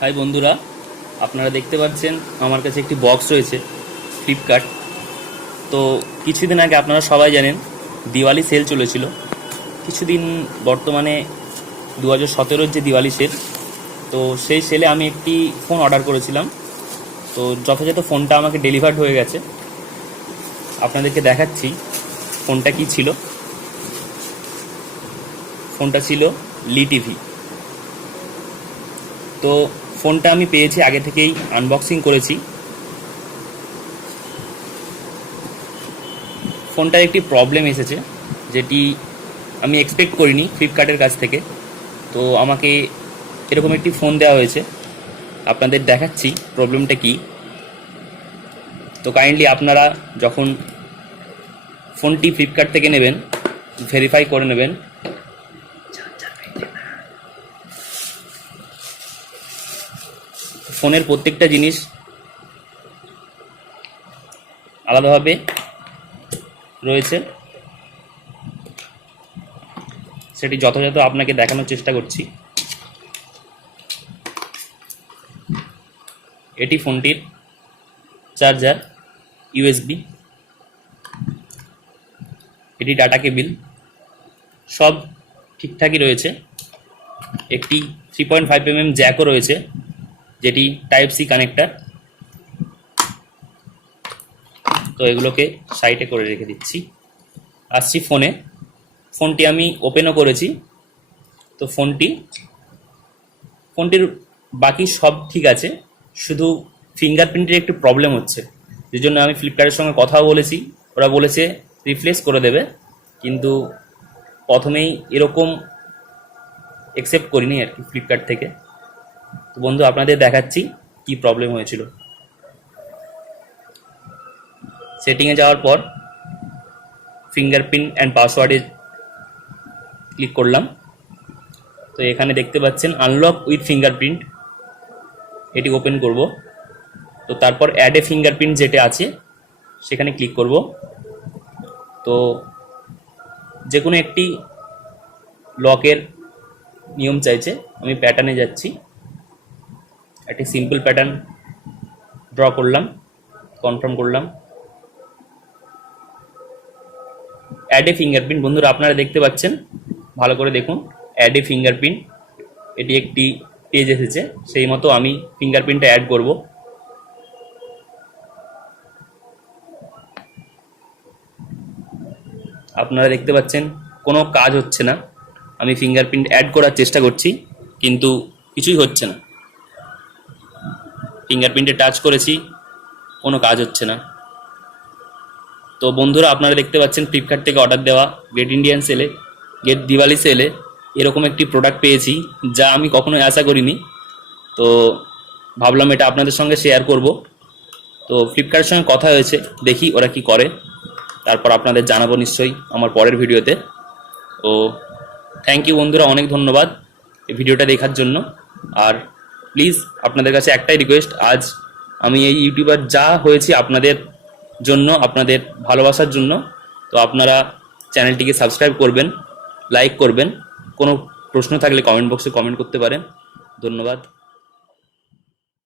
High বন্ধুরা, আপনারা দেখতে পাচ্ছেন আমার কাছে একটি বক্স রয়েছে ফ্লিপকার্ট। তো কিছুদিন আগে আপনারা সবাই জানেন দিওয়ালি সেল চলেছিল কিছুদিন। বর্তমানে 2017-র যে দিওয়ালি সেল, তো সেই সেলে আমি একটি ফোন অর্ডার করেছিলাম। তো যথাযথ ফোনটা আমাকে ডেলিভার্ড হয়ে গেছে। আপনাদেরকে দেখাচ্ছি ফোনটা কি ছিল। ফোনটা ছিল লি টিভি। তো ফোনটা আমি পেয়েছি, আগে থেকেই আনবক্সিং করেছি। ফোনটার একটি প্রবলেম এসেছে, যেটি আমি এক্সপেক্ট করিনি ফ্লিপকার্টের কাছ থেকে। তো আমাকে এরকম একটি ফোন দেওয়া হয়েছে, আপনাদের দেখাচ্ছি প্রবলেমটা কি। তো কাইন্ডলি আপনারা যখন ফোনটি ফ্লিপকার্ট থেকে নেবেন, ভেরিফাই করে নেবেন। ফোনের প্রত্যেকটা জিনিস আলাদাভাবে রয়েছে, সেটি যথাযথ আপনাকে দেখানোর চেষ্টা করছি। এটি ফোনটির চার্জার, ইউএসবি, এটি ডাটা কেবিল, সব ঠিকঠাকই রয়েছে। একটি 3.5 mm জ্যাকও রয়েছে, যেটি টাইপ সি কানেক্টার। তো এগুলোকে সাইডে করে রেখে দিচ্ছি। আসছি ফোনটি আমি ওপেনও করেছি। তো ফোনটির বাকি সব ঠিক আছে, শুধু ফিঙ্গারপ্রিন্টের একটু প্রবলেম হচ্ছে, যে জন্য আমি ফ্লিপকার্টের সঙ্গে কথাও বলেছি। ওরা বলেছে রিপ্লেস করে দেবে, কিন্তু প্রথমেই এরকম অ্যাকসেপ্ট করিনি আর কি ফ্লিপকার্ট থেকে। তো বন্ধু, আপনাদের দেখাচ্ছি কি প্রবলেম হয়েছিল। সেটিংয়ে যাওয়ার পর ফিঙ্গারপ্রিন্ট অ্যান্ড পাসওয়ার্ডে ক্লিক করলাম। তো এখানে দেখতে পাচ্ছেন আনলক উইথ ফিঙ্গারপ্রিন্ট, এটি ওপেন করব। তো তারপর অ্যাড এ ফিঙ্গারপ্রিন্ট যেটা আছে সেখানে ক্লিক করব। তো যে কোনো একটি লকের নিয়ম চাইছে, আমি প্যাটার্নে যাচ্ছি। একটি সিম্পল প্যাটার্ন ড্র করলাম, কনফার্ম করলাম। অ্যাড এ ফিঙ্গারপ্রিন্ট, বন্ধুরা আপনারা দেখতে পাচ্ছেন, ভালো করে দেখুন। অ্যাড এ ফিঙ্গারপ্রিন্ট, এটি একটি পেজ এসেছে, সেই মতো আমি ফিঙ্গারপ্রিন্টটা অ্যাড করব। আপনারা দেখতে পাচ্ছেন কোনো কাজ হচ্ছে না। আমি ফিঙ্গারপ্রিন্ট অ্যাড করার চেষ্টা করছি, কিন্তু কিছুই হচ্ছে না। ফিঙ্গারপ্রিন্টে টাচ করেছি, কোনো কাজ হচ্ছে না। তো বন্ধুরা আপনারা দেখতে পাচ্ছেন ফ্লিপকার্ট থেকে অর্ডার দেওয়া গেট দিওয়ালি সেলে এরকম একটি প্রোডাক্ট পেয়েছি, যা আমি কখনোই আশা করিনি। তো ভাবলাম এটা আপনাদের সঙ্গে শেয়ার করব। তো ফ্লিপকার্টের সঙ্গে কথা হয়েছে, দেখি ওরা কি করে, তারপর আপনাদের জানাবো নিশ্চয়ই আমার পরের ভিডিওতে। তো থ্যাংক ইউ বন্ধুরা, অনেক ধন্যবাদ এই ভিডিওটা দেখার জন্য। আর প্লিজ আপনাদের কাছে একটাই রিকোয়েস্ট, আজ আমি এই ইউটিউবার যা হয়েছি আপনাদের জন্য, আপনাদের ভালোবাসার জন্য। তো আপনারা চ্যানেলটিকে সাবস্ক্রাইব করবেন, লাইক করবেন। কোনো প্রশ্ন থাকলে কমেন্ট বক্সে কমেন্ট করতে পারেন। ধন্যবাদ।